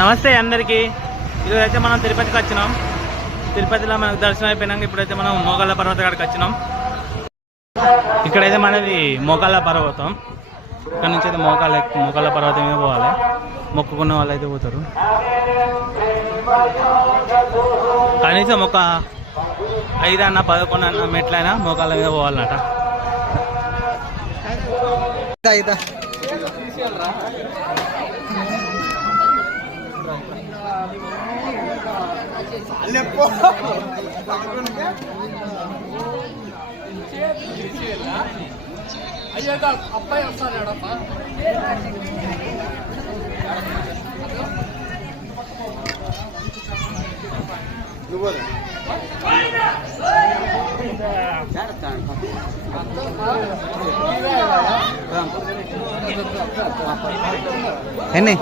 నమస్తే అందరికీ. ఈరోజు అయితే మనం తిరుపతికి వచ్చినాం. తిరుపతిలో మనకు దర్శనం అయిపోయినాక ఇప్పుడైతే మనం మోకాళ్ళ పర్వత కాడికి వచ్చినాం. ఇక్కడైతే మనది మోకాళ్ళ పర్వతం. ఇక్కడ నుంచి అయితే మోకాళ్ళ పర్వతం మీద పోవాలి. మొక్కుకున్న వాళ్ళు అయితే పోతారు. కనీసం ఒక 5 అన్న 11 అన్న మెట్లైనా మోకాళ్ళ మీద పోవాలన్నట. అబ్బాయి వస్తాడప్ప ఎన్ని